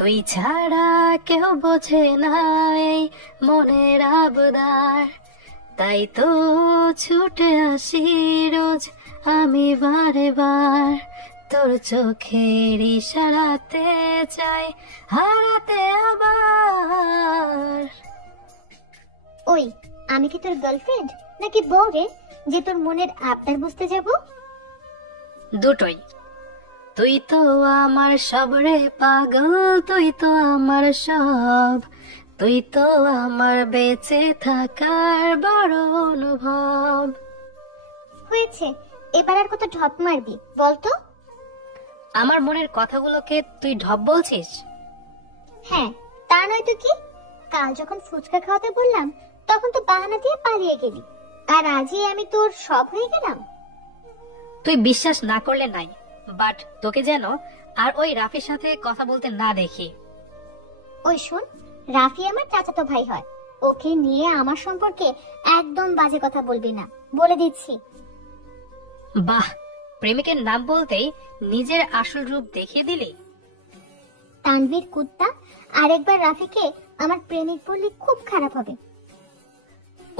তুই ছাড়া কেউ বোঝে না এই মনের আবদার, তাই তো ছুটে আসি রোজ আমি বারে বার। তোর চোখের ইশারাতে চাই হারাতে আবার। ওই, আমি কি তোর গার্লফ্রেন্ড নাকি বউ রে, যে তোর মনের আবদার বুঝতে যাব? দুটোই। তুই তো আমার সব রে পাগল, তুই তো আমার সব, তুই তো আমার বেঁচে থাকার বড় অনুভব। হয়েছে, এবার আর কত ঢপ মারবি বলতো? আমার মনের কথাগুলোকে তুই ঢপ বলছিস? হ্যাঁ, তা নয় তো কি। কাল যখন ফুচকা খাওয়াতে বললাম তখন তো বাহানা দিয়ে পালিয়ে গেলি, আর আজই আমি তোর সব হয়ে গেলাম। তুই বিশ্বাস না করলে নাই, বাট তোকে যেন আর ওই রাফির সাথে কথা বলতে না দেখি। ওই শোন, রাফি আমার চাচাতো ভাই হয়, ওকে নিয়ে আমার সম্পর্কে একদম বাজে কথা বলবি না, বলে দিচ্ছি। বাহ, প্রেমিকের নাম বলতেই নিজের আসল রূপ দেখিয়ে দিলি। তানভীর কুত্তা, আরেকবার রাফিকে আমার প্রেমিক বললে খুব খারাপ হবে।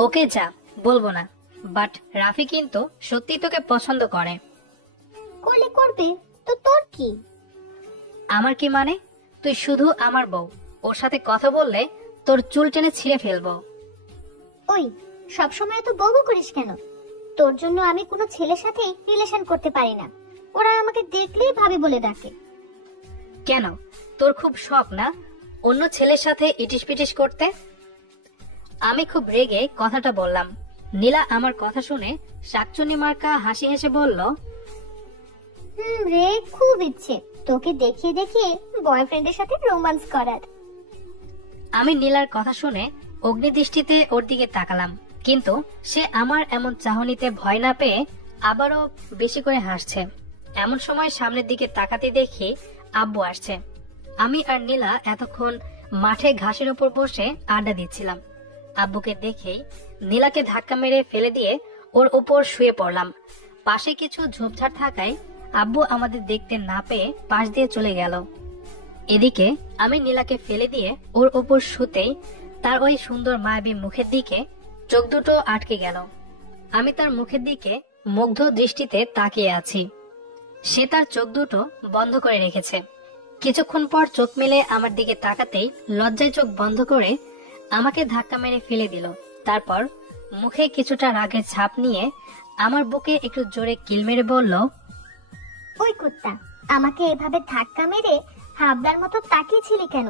ওকে যা, বলবো না, বাট রাফি কিন্তু সত্যি তোকে পছন্দ করে। করলে করবে তো, তোর কি? আমার কি মানে? তুই শুধু আমার বউ, ওর সাথে কথা বললে তোর চুল টেনে ছিঁড়ে ফেলবো। ওই, সবসময় তো বউ করিস কেন? তোর জন্য আমি কোনো ছেলের সাথে রিলেশন করতে পারি না, ওরা আমাকে দেখলেই ভাবি বলে ডাকে। কেন, তোর খুব শখ না অন্য ছেলের সাথে ইটিস পিটিস করতে? আমি খুব রেগে কথাটা বললাম। নীলা আমার কথা শুনে শাকচুনি মার্কা হাসি হেসে বলল, রে, খুব ইচ্ছে তোকে দেখিয়ে দেখিয়ে বয়ফ্রেন্ডের সাথে রোমান্স করার। আমি নীলার কথা শুনে অগ্নিদৃষ্টিতে ওর দিকে তাকালাম, কিন্তু সে আমার এমন চাহনিতে ভয় না পেয়ে আবারও বেশি করে হাসছে। এমন সময় সামনের দিকে তাকাতে দেখি আব্বু আসছে। আমি আর নীলা এতক্ষণ মাঠে ঘাসের উপর বসে আড্ডা দিচ্ছিলাম। আব্বুকে দেখেই নীলাকে ধাক্কা মেরে ফেলে দিয়ে ওর উপর শুয়ে পড়লাম। পাশে কিছু ঝোপঝাড় থাকায় আব্বু আমাদের দেখতে না পেয়ে পাশ দিয়ে চলে গেল। এদিকে আমি নীলাকে ফেলে দিয়ে ওর উপর শুতেই তার ওই সুন্দর মায়াবী মুখের দিকে চোখ দুটো আটকে গেল। আমি তার মুখের দিকে মুগ্ধ দৃষ্টিতে তাকিয়ে আছি। সে তার চোখ দুটো বন্ধ করে রেখেছে। কিছুক্ষণ পর চোখ মেলে আমার দিকে তাকাতেই লজ্জায় চোখ বন্ধ করে আমাকে ধাক্কা মেরে ফেলে দিল। তারপর মুখে কিছুটা রাগের ছাপ নিয়ে আমার বুকে একটু জোরে কিল মেরে বলল, ওই কুত্তা, আমাকে এভাবে ধাক্কা মেরে হাবলার মতো তাকিয়েছিলি কেন?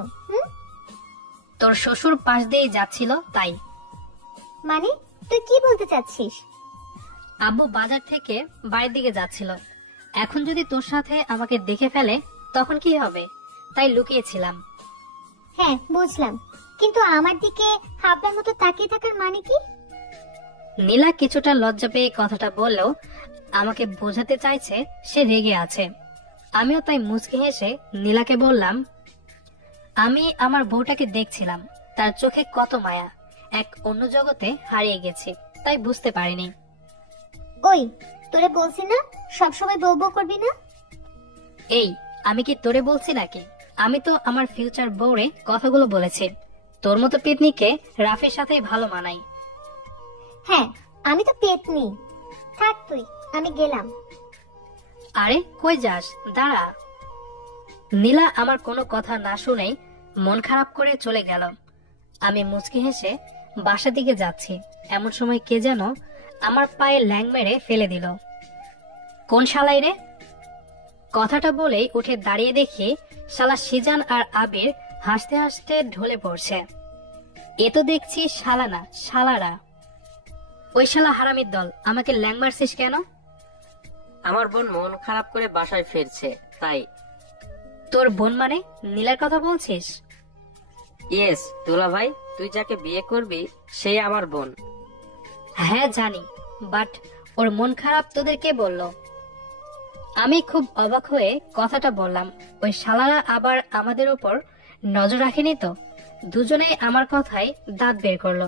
তোর শ্বশুর পাশ দিয়ে যাচ্ছিল তাই। মানে, তুই কি বলতে চাচ্ছিস? আব্বু বাজার থেকে বাড়ির দিকে যাচ্ছিল। এখন যদি তোর সাথে আমাকে দেখে ফেলে তখন কি হবে, তাই লুকিয়েছিলাম। হ্যাঁ, বুঝলাম, কিন্তু আমার দিকে হাবলার মতো তাকিয়ে থাকার মানে কি? নীলা কিছুটা লজ্জা পেয়ে কথাটা বললেও আমাকে বোঝাতে চাইছে সে রেগে আছে। আমিও তাই মুচকি হেসে নীলাকে বললাম, আমি আমার বউটাকে দেখছিলাম, তার চোখে কত মায়া, এক অন্য জগতে হারিয়ে গেছি, তাই বুঝতে পারিনি। ওই, তোরে বলছি না সবসময় বউ বউ করবি না? এই, আমি কি তোরে বলছি নাকি? আমি তো আমার ফিউচার বউরে কথাগুলো বলেছি। তোর মতো পেতনিকে রাফির সাথেই ভালো মানাই। হ্যাঁ, আমি তো পেতনি। থাক তুই, আমি গেলাম। আরে কই যাস, দাঁড়া। নীলা আমার কোনো কথা না শুনেই মন খারাপ করে চলে গেল। আমি মুচকি হেসে বাসার দিকে যাচ্ছি, এমন সময় কে যেন আমার পায়ে ল্যাং মেরে ফেলে দিল। কোন শালাই রে? কথাটা বলেই উঠে দাঁড়িয়ে দেখি শালা সিজান আর আবির হাসতে হাসতে ঢলে পড়ছে। এ তো দেখছি শালা না, শালারা। ওই শালা হারামির দল, আমাকে ল্যাং মারছিস কেন? আমার বোন মন খারাপ করে বাসায় ফিরছে তাই। তোর বোন মানে নীলার কথা বলছিস? ইয়েস দুলা ভাই, তুই যাকে বিয়ে করবি সেই আমার বোন। হ্যাঁ জানি, বাট ওর মন খারাপ তোদের কে বললো? আমি খুব অবাক হয়ে কথাটা বললাম। ওই শালারা আবার আমাদের উপর নজর রাখেনি তো? দুজনেই আমার কথায় দাঁত বের করলো।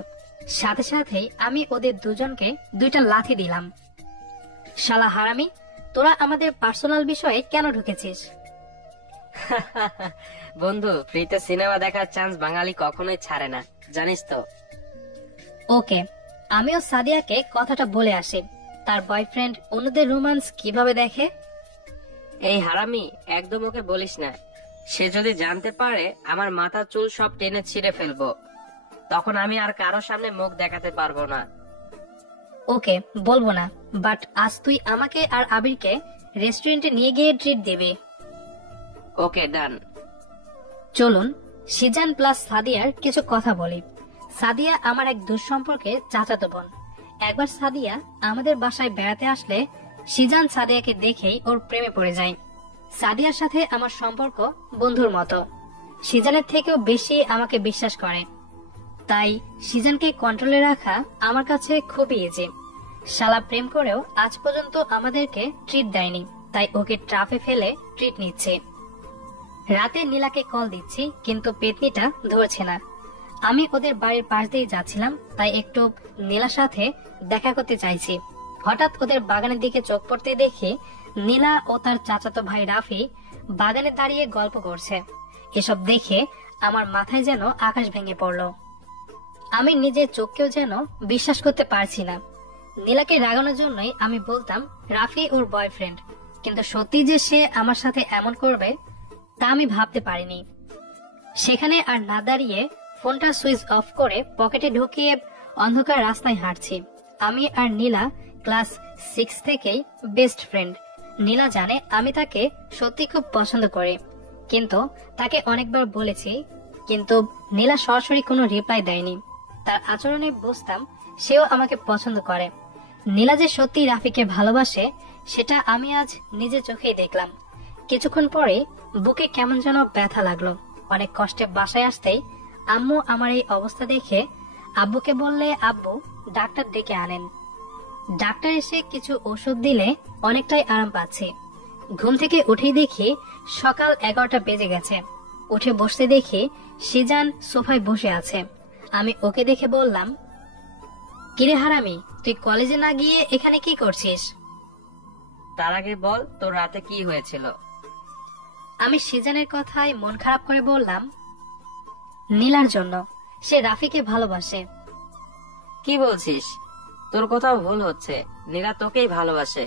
সাথে সাথেই আমি ওদের দুজনকে দুইটা লাথি দিলাম। শালা হারামি, তোরা আমাদের পার্সোনাল বিষয়ে কেন ঢুকেছিস? বন্ধু, ফ্রিতে সিনেমা দেখার চান্স বাঙালি কখনোই ছাড়ে না, জানিস তো। ওকে, আমিও সাদিয়াকে কথাটা বলে আসি। তার বয়ফ্রেন্ড অন্যদের রোমান্স কিভাবে দেখে। এই হারামি, একদম ওকে বলিস না। সে যদি জানতে পারে আমার মাথা চুল সব টেনে ছিঁড়ে ফেলবো, তখন আমি আর কারো সামনে মুখ দেখাতে পারবো না। ওকে, বলবো না, বাট আজ তুই আমাকে আর আবিরকে রেস্টুরেন্টে নিয়ে গিয়ে ট্রিট দিবি। ওকে, ডান। চলুন সিজান প্লাস সাদিয়ার কিছু কথা বলি। সাদিয়া আমার এক দুঃসম্পর্কের চাচাতো বোন। একবার সাদিয়া আমাদের বাসায় বেড়াতে আসলে সিজান সাদিয়াকে দেখেই ওর প্রেমে পড়ে যায়। সাদিয়ার সাথে আমার সম্পর্ক বন্ধুর মতো। সিজানের থেকেও বেশি আমাকে বিশ্বাস করে। তাই সিজানকে কন্ট্রোলে রাখা আমার কাছে খুবই ইজি। শালা প্রেম করেও আজ পর্যন্ত আমাদেরকে ট্রিট দেয়নি, তাই ওকে ট্রাফে ফেলে ট্রিট নিচ্ছে। রাতে নীলাকে কল দিচ্ছি, কিন্তু পেতনিটা ধরছে না। আমি ওদের বাড়ির পাশ দিয়ে যাচ্ছিলাম, তাই একটু নীলার সাথে দেখা করতে চাইছি। হঠাৎ ওদের বাগানের দিকে চোখ পড়তে দেখি নীলা ও তার চাচাতো ভাই রাফি বাগানে দাঁড়িয়ে গল্প করছে। এসব দেখে আমার মাথায় যেন আকাশ ভেঙে পড়লো। আমি নিজের চোখকেও যেন বিশ্বাস করতে পারছি না। নীলাকে রাগানোর জন্যই আমি বলতাম রাফি ওর বয়ফ্রেন্ড, কিন্তু সত্যি যে সে আমার সাথে এমন করবে তা আমি ভাবতে পারিনি। সেখানে আর না দাঁড়িয়ে ফোনটা সুইচ অফ করে পকেটে ঢুকিয়ে অন্ধকার রাস্তায় হাঁটছি। আমি আর নীলা ক্লাস 6 থেকেই বেস্ট ফ্রেন্ড। নীলা জানে আমি তাকে সত্যি খুব পছন্দ করি, কিন্তু তাকে অনেকবার বলেছি, কিন্তু নীলা সরাসরি কোনো রিপ্লাই দেয়নি। তার আচরণে বুঝতাম সেও আমাকে পছন্দ করে। নীলা যে সত্যি রাফিকে ভালোবাসে সেটা আমি আজ নিজের চোখেই দেখলাম। কিছুক্ষণ পরে বুকে কেমন যেন ব্যথা লাগলো। অনেক কষ্টে বাসায় আসতেই আম্মু আমার এই অবস্থা দেখে আব্বুকে বললে আব্বু ডাক্তার ডেকে আনেন। ডাক্তার এসে কিছু ওষুধ দিলে অনেকটাই আরাম পাচ্ছি। ঘুম থেকে উঠেই দেখি সকাল 11টা বেজে গেছে। উঠে বসতে দেখি সিজান সোফায় বসে আছে। আমি ওকে দেখে বললাম, কিরে হারামি, তুই কলেজে না গিয়ে এখানে কি করছিস? তার আগে বল, তোর রাতে কি হয়েছিল? আমি সিজানের কথায় মন খারাপ করে বললাম, নীলার জন্য। সে রাফিকে ভালোবাসে। কি বলছিস? তোর কোথাও ভুল হচ্ছে। নীলা তোকেই ভালোবাসে।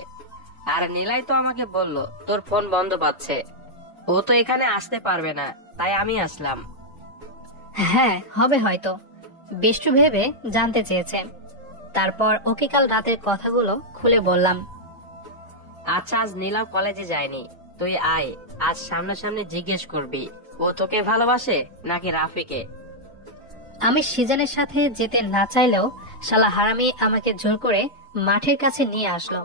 আর নীলাই তো আমাকে বলল তোর ফোন বন্ধ পাচ্ছে। ও তো এখানে আসতে পারবে না, তাই আমি আসলাম। হ্যাঁ, হবে হয়তো। বিষ্টু ভেবে জানতে চেয়েছে। তারপর ওকে কাল রাতের কথাগুলো খুলে বললাম। আচ্ছা, আজ নীলা কলেজে যায়নি, তুই আয়, আজ সামনাসামনি জিজ্ঞেস করবি ও তোকে ভালোবাসে নাকি রাফিকে। আমি সিজানের সাথে যেতে না চাইলেও শালা হারামি আমাকে জোর করে মাঠের কাছে নিয়ে আসলো।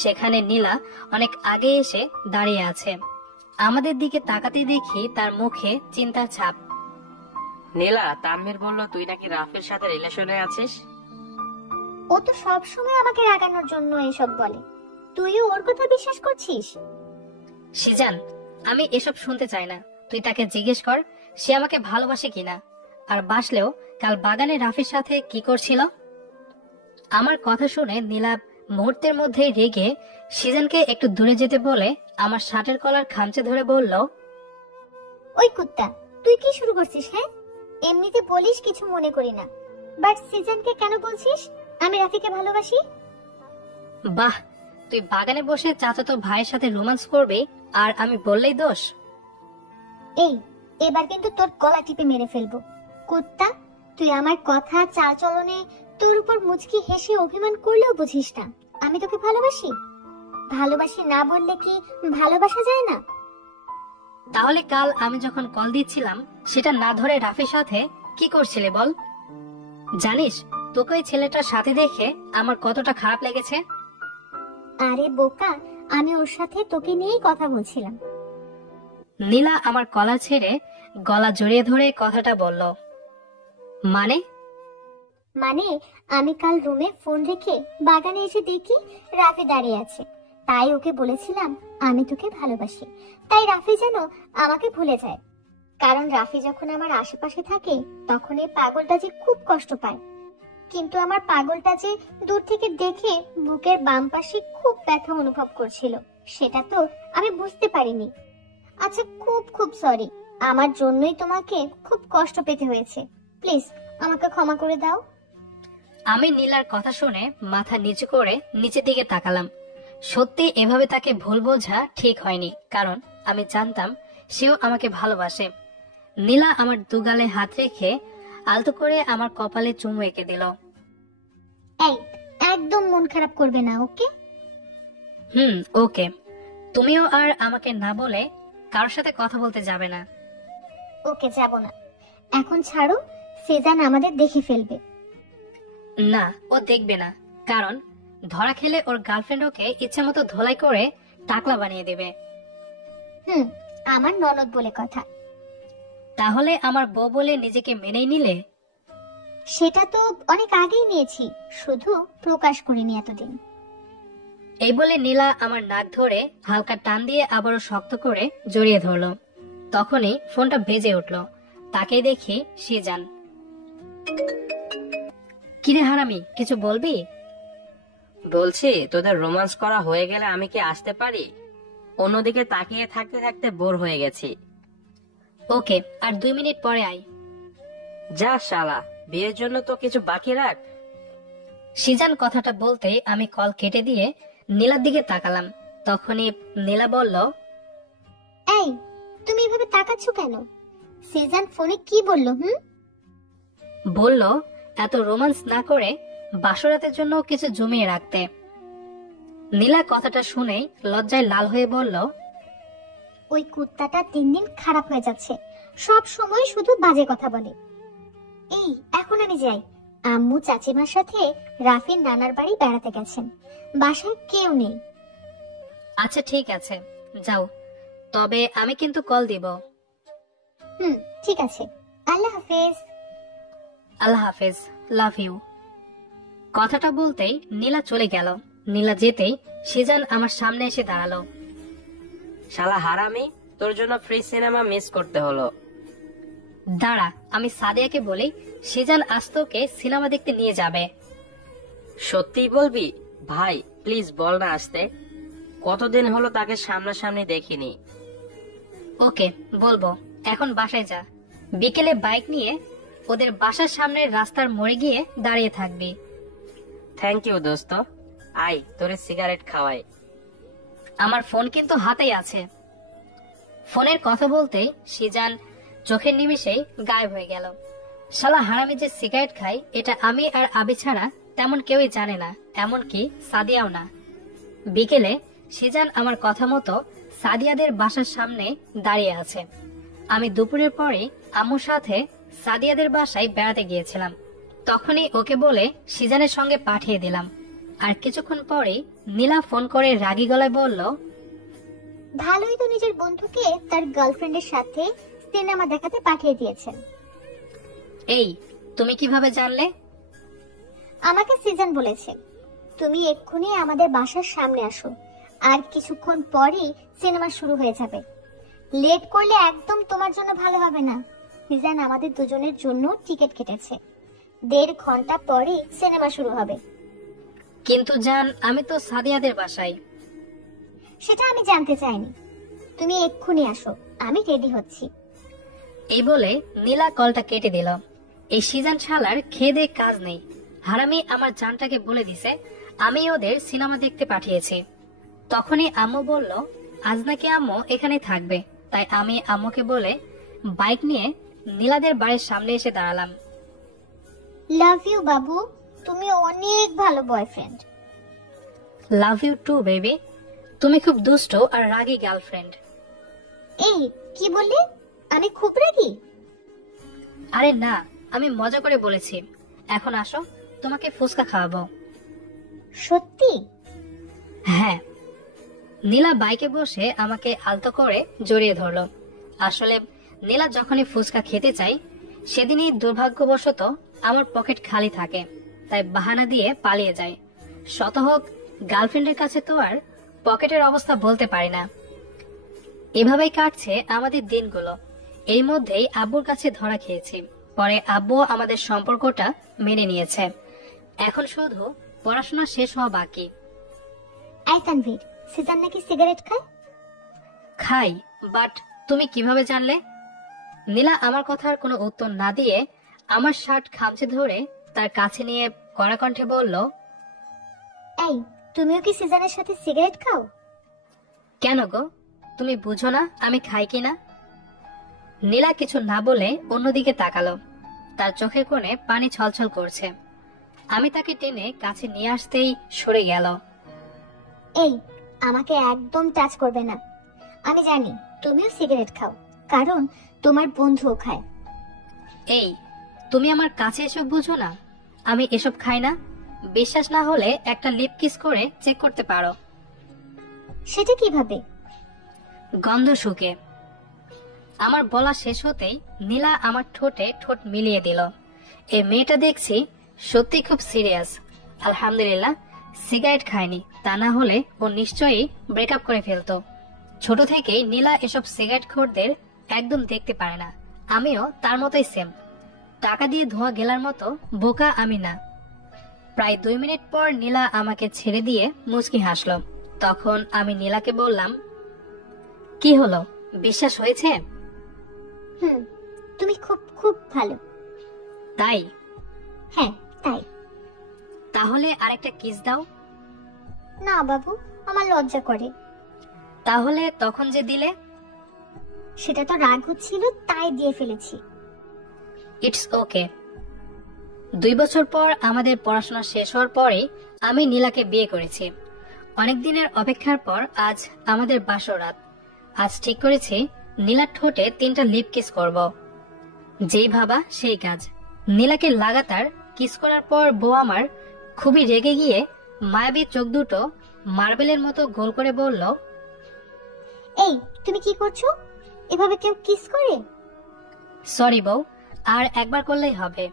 সেখানে নীলা অনেক আগে এসে দাঁড়িয়ে আছে। আমাদের দিকে তাকাতে দেখি তার মুখে চিন্তার ছাপ। নীলা, তানভীর বলল তুই নাকি রাফির সাথে রিলেশনে আছিস। ও তো সব সময় আমাকে রাগানোর জন্য এসব বলে, তুইও ওর কথা বিশ্বাস করছিস? সিজান, আমি এসব শুনতে চাই না। তুই তাকে জিজ্ঞেস কর সে আমাকে ভালোবাসে কিনা, আর বাসলেও কাল বাগানে রাফির সাথে কি করছিল। আমার কথা শুনে নীলা মুহূর্তের মধ্যে রেগে সিজানকে একটু দূরে যেতে বলে আমার শার্টের কলার খামচে ধরে বলল, ওই কুত্তা, তুই কি শুরু করছিস? হ্যাঁ, এমনিতে বলিস কিছু মনে করি না, বাট সিজনকে কেন বলছিস আমি রাফিকে ভালোবাসি? বাহ, তুই বাগানে বসে চাচাতো ভাইয়ের সাথে রোমান্স করবে আর আমি বললেই দোষ? এই, এবার কিন্তু তোর গলা টিপে মেরে ফেলবো। কুত্তা, তুই আমার কথা চাল চলনে তোর উপর মুচকি হেসে অভিমান করলেও বুঝিস না আমি তোকে ভালোবাসি। ভালোবাসি না বললে কি ভালোবাসা যায় না? তাহলে কাল আমি যখন কল দিচ্ছিলাম সেটা না ধরে রাফির সাথে কি করছিলে বল? জানিস তোকে ওই ছেলেটার সাথে দেখে আমার কতটা খারাপ লেগেছে? আরে বোকা, আমি ওর সাথে তোকে নিয়েই কথা বলছিলাম। নীলা আমার কলার ছেড়ে গলা জড়িয়ে ধরে কথাটা বলল। মানে? মানে আমি কাল রুমে ফোন রেখে বাগানে এসে দেখি রাফি দাঁড়িয়ে আছে, তাই ওকে বলেছিলাম আমি তোকে ভালোবাসি। তাই রাফি যেন আমাকে ভুলে যায়, কারণ রাফি যখন আমার আশেপাশে থাকে তখন এই পাগলটা যে খুব কষ্ট পায়। কিন্তু আমার পাগলটা যে দূর থেকে দেখে বুকের বাম পাশে খুব ব্যথা অনুভব করছিল, সেটা তো আমি বুঝতে পারিনি। আচ্ছা, খুব খুব সরি, আমার জন্যই তোমাকে খুব কষ্ট পেতে হয়েছে। প্লিজ আমাকে ক্ষমা করে দাও। আমি নীলার কথা শুনে মাথা নিচু করে নিচের দিকে তাকালাম। সত্যি এভাবে তাকে ভুল বোঝা ঠিক হয়নি, কারণ আমি জানতাম সেও আমাকে ভালোবাসে। নীলা আমার দুগালে হাত রেখে আলতো করে আমার কপালে চুমু এঁকে দিল। এই, একদম মন খারাপ করবে না, ওকে? ওকে। তুমিও আর আমাকে না বলে কারোর সাথে কথা বলতে যাবে না। ওকে, যাব না। এখন ছাড়ো, সেজান আমাদের দেখে ফেলবে। না, ও দেখবে না, কারণ ধরা খেলে ওর গার্লফ্রেন্ড ওকে ইচ্ছে মতো ধোলাই করে টাকলা বানিয়ে দেবে। আমার ননদ বলে কথা। তাহলে আমার বউ বলে নিজেকে মেনেই নিলে? সেটা তো অনেক আগেই নিয়েছি, শুধু প্রকাশ করিনি এতদিন। এই বলে নীলা আমার নাক ধরে হালকা টান দিয়ে আবারও শক্ত করে জড়িয়ে ধরলো। তখনই ফোনটা বেজে উঠলো। তাকেই দেখি সিজান। কিরে হারামি, কিছু বলবি? বলছি, তোদের রোমান্স করা হয়ে গেলে আমি কি আসতে পারি? অন্যদিকে তাকিয়ে থাকতে থাকতে বোর হয়ে গেছি। ওকে, আর 2 মিনিট পরে আয়। যা শালা, বিয়ের জন্য তো কিছু বাকি রাখ। সিজান কথাটা বলতেই আমি কল কেটে দিয়ে নীলার দিকে তাকালাম। তখনই নীলা বলল, এই, তুমি এভাবে তাকাচ্ছ কেন? সেজান ফোনে কি বললো? বলল এত রোমান্স না করে বাসরাতের জন্য কিছু জমিয়ে রাখতে। নীলা কথাটা শুনে লজ্জায় লাল হয়ে বলল, ওই কুত্তাটা দিন দিন খারাপ হয়ে যাচ্ছে, সব সময় শুধু বাজে কথা বলে। এই, এখন আমি যাই। আম্মু চাচিমার সাথে রাফির নানার বাড়ি বেড়াতে গেছেন, বাসায় কেউ নেই। আচ্ছা ঠিক আছে, যাও, তবে আমি কিন্তু কল দিব। ঠিক আছে, আল্লাহ হাফেজ। আল্লাহ হাফেজ, লাভ ইউ। কথাটা বলতেই নীলা চলে গেল। নীলা যেতেই সিজান আমার সামনে এসে দাঁড়ালো। শালা হারামি, তোর জন্য ফ্রি সিনেমা মিস করতে হলো। দাঁড়া, আমি সাদিয়াকে বলি সিজান আজ তোকে সিনেমা দেখতে নিয়ে যাবে। সত্যি বলবি? ভাই প্লিজ বল না আসতে। কতদিন হলো তাকে সামনাসামনি দেখিনি। ওকে, বলবো। এখন বাসায় যা, বিকেলে বাইক নিয়ে ওদের বাসার সামনের রাস্তার মোড়ে গিয়ে দাঁড়িয়ে থাকবি। থ্যাংক ইউ দোস্ত। আই, তোরে সিগারেট খাওয়াই। আমার ফোন কিন্তু হাতেই আছে। ফোনের কথা বলতেই সিজান চোখের নিমিষেই গায়েব হয়ে গেল। শালা হারামি যে সিগারেট খাই এটা আমি আর আবি ছাড়া তেমন কেউই জানে না, এমনকি সাদিয়াও না। বিকেলে সিজান আমার কথা মতো সাদিয়াদের বাসার সামনে দাঁড়িয়ে আছে। আমি দুপুরের পরে আম্মুর সাথে সাদিয়াদের বাসায় বেড়াতে গিয়েছিলাম। তখনই ওকে বলে সিজানের সঙ্গে পাঠিয়ে দিলাম। আর কিছুক্ষণ পরে নীলা ফোন করে রাগী গলায় বলল, ভালোই তো নিজের বন্ধুকে তার গার্লফ্রেন্ডের সাথে সিনেমা দেখাতে পাঠিয়ে দিয়েছেন। এই, তুমি কিভাবে জানলে? আমাকে সিজন বলেছে। তুমি এক্ষুনি আমাদের বাসার সামনে আসো, আর কিছুক্ষণ পরেই সিনেমা শুরু হয়ে যাবে। লেট করলে একদম তোমার জন্য ভালো হবে না। সিজন আমাদের দুজনের জন্য টিকিট কেটেছে, 1.5 ঘন্টা পরে সিনেমা শুরু হবে। কিন্তু জান, আমি তো সাদিয়াদের বাসায়। সেটা আমি জানতে চাইনি, তুমি এক্ষুনি আসো, আমি রেডি হচ্ছি। এই বলে নীলা কলটা কেটে দিল। এই সিজন শালার খেয়ে দেয়ে কাজ নেই। হারামি আমার জানটাকে বলে দিছে আমি ওদের সিনেমা দেখতে পাঠিয়েছি। তখনই আম্মু বলল আজ নাকি আম্মু এখানে থাকবে, তাই আমি আম্মুকে বলে বাইক নিয়ে নীলাদের বাড়ির সামনে এসে দাঁড়ালাম। লাভ ইউ বাবু, তুমি অনেক ভালো boyfriend. Love you too baby, তুমি খুব দুষ্ট আর রাগী গার্লফ্রেন্ড। এই, কি বললে? আমি খুব রাগী? আরে না, আমি মজা করে বলেছি। এখন আসো, তোমাকে ফুচকা খাওয়াবো। সত্যি? হ্যাঁ। নীলা বাইকে বসে আমাকে আলতো করে জড়িয়ে ধরলো। আসলে নীলা যখনই ফুচকা খেতে চাই সেদিনই দুর্ভাগ্যবশত আমার পকেট খালি থাকে, তাই বাহানা দিয়ে পালিয়ে যায়। শত হোক গার্লফ্রেন্ডের কাছে তো আর পকেটের অবস্থা বলতে পারি না। এভাবেই কাটছে আমাদের দিনগুলো। এর মধ্যেই আব্বুর কাছে ধরা খেয়েছি। পরে আব্বু আমাদের সম্পর্কটা মেনে নিয়েছে। এখন শুধু পড়াশোনা শেষ হওয়া বাকি। আই তানভীর, সিজন নাকি সিগারেট খায়? খাই, বাট তুমি কিভাবে জানলে? নীলা আমার কথার কোনো উত্তর না দিয়ে আমার শার্ট খামচে ধরে তার কাছে নিয়ে কড়া কণ্ঠে বলল, এই, তুমিও কি সিজানের সাথে সিগারেট খাও? কেন গো, তুমি বুঝো না আমি খাই কিনা? নীলা কিছু না বলে অন্যদিকে তাকালো। তার চোখের কোণে পানি ছলছল করছে। আমি তাকে টেনে কাছে নিয়ে আসতেই সরে গেল। এই, আমাকে একদম টাচ করবে না। আমি জানি তুমিও সিগারেট খাও, কারণ তোমার বন্ধুও খায়। এই, তুমি আমার কাছে এসব বুঝো না? আমি এসব খাই না। বিশ্বাস না হলে একটা লিপ কিস করে চেক করতে পারো। সেটা কিভাবে? গন্ধ শুকে। আমার বলা শেষ হতেই নীলা আমার ঠোঁটে ঠোঁট মিলিয়ে দিল। এই মেয়েটা দেখছি সত্যি খুব সিরিয়াস। আলহামদুলিল্লাহ সিগারেট খায়নি, তা না হলে ও নিশ্চয়ই ব্রেকআপ করে ফেলতো। ছোট থেকেই নীলা এসব সিগারেট খোরদের একদম দেখতে পারে না। আমিও তার মতোই সেম। টাকা দিয়ে ধোয়া গেলার মতো বোকা আমি না। প্রায় 2 মিনিট পর নীলা আমাকে ছেড়ে দিয়ে মুচকি হাসলো। তখন আমি নীলাকে বললাম, কি হলো, বিশ্বাস হয়েছে? তুমি খুব খুব ভালো। তাই? হ্যাঁ, তাই। তাহলে আরেকটা কিস দাও। না বাবু, আমার লজ্জা করে। তাহলে তখন যে দিলে? সেটা তো রাগ হচ্ছিল, তাই দিয়ে ফেলেছি। It's okay. 2 বছর পর আমাদের পড়াশোনা শেষ হওয়ার পরে আমি নীলাকে বিয়ে করেছি। অনেক দিনের অপেক্ষার পর আজ আমাদের বাসর রাত। আজ ঠিক করেছি নীলার ঠোঁটে 3টা লিপ কিস করব। যেই ভাবা সেই কাজ। নীলাকে লাগাতার কিস করার পর বউ আমার খুবই রেগে গিয়ে মায়াবী চোখ দুটো মার্বেলের মতো গোল করে বলল, এই, তুমি কি করছো? এভাবে কেউ কিস করে? সরি বউ, আর একবার করলেই হবে।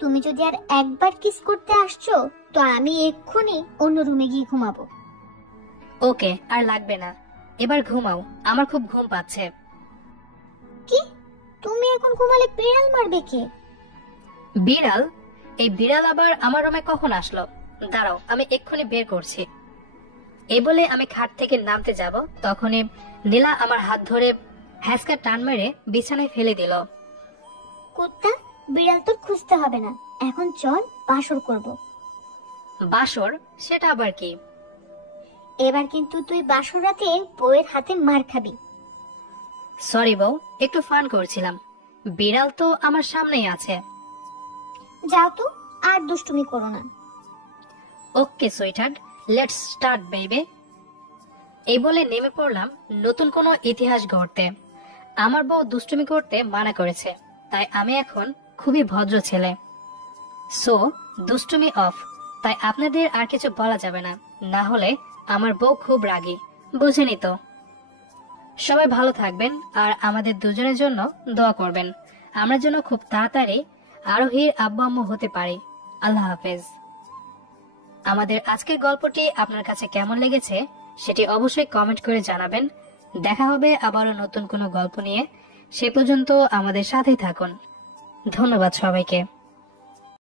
তুমি যদি আর একবার কিস করতে আসছো তো আমি এক্ষুনি অন্য রুমে গিয়ে ঘুমাবো। ওকে, আর লাগবে না। এবার ঘুমাও, আমার খুব ঘুম পাচ্ছে। কি? তুমি এখন ঘুমালে বিড়াল মারবে কে? বিড়াল? এই বিড়াল আবার আমার রুমে কখন আসলো? দাঁড়াও, আমি এক্ষুনি বের করছি। এই বলে আমি খাট থেকে নামতে যাব, তখনই নীলা আমার হাত ধরে হ্যাঁচকা টান মেরে বিছানায় ফেলে দিল। কুত্তা, বিড়াল তোর খুঁজতে হবে না, এখন চল বাসর করব। বাসর? সেটা আবার কি? এবার কিন্তু তুই বাসর রাতে বউয়ের হাতে মার খাবি। সরি বউ, একটু ফান করছিলাম। বিড়াল তো আমার সামনেই আছে। যাও তো, আর দুষ্টুমি করো না। ওকে সুইটহার্ট, লেটস স্টার্ট বেবি। এই বলে নেমে পড়লাম নতুন কোনো ইতিহাস গড়তে। আমার বউ দুষ্টুমি করতে মানা করেছে, তাই আমি এখন খুবই ভদ্র ছেলে। সো দুষ্টুমি অফ। তাই আপনাদের আর কিছু বলা যাবে না, না হলে আমার বউ খুব রাগী, বুঝেনি তো। সবাই ভালো থাকবেন আর আমাদের দুজনের জন্য দোয়া করবেন। আমরা যেন খুব তাড়াতাড়ি আরোহীর আব্বু আম্মু হতে পারি। আল্লাহ হাফেজ। আমাদের আজকের গল্পটি আপনার কাছে কেমন লেগেছে সেটি অবশ্যই কমেন্ট করে জানাবেন। দেখা হবে আবারও নতুন কোনো গল্প নিয়ে। সে পর্যন্ত আমাদের সাথেই থাকুন। ধন্যবাদ সবাইকে।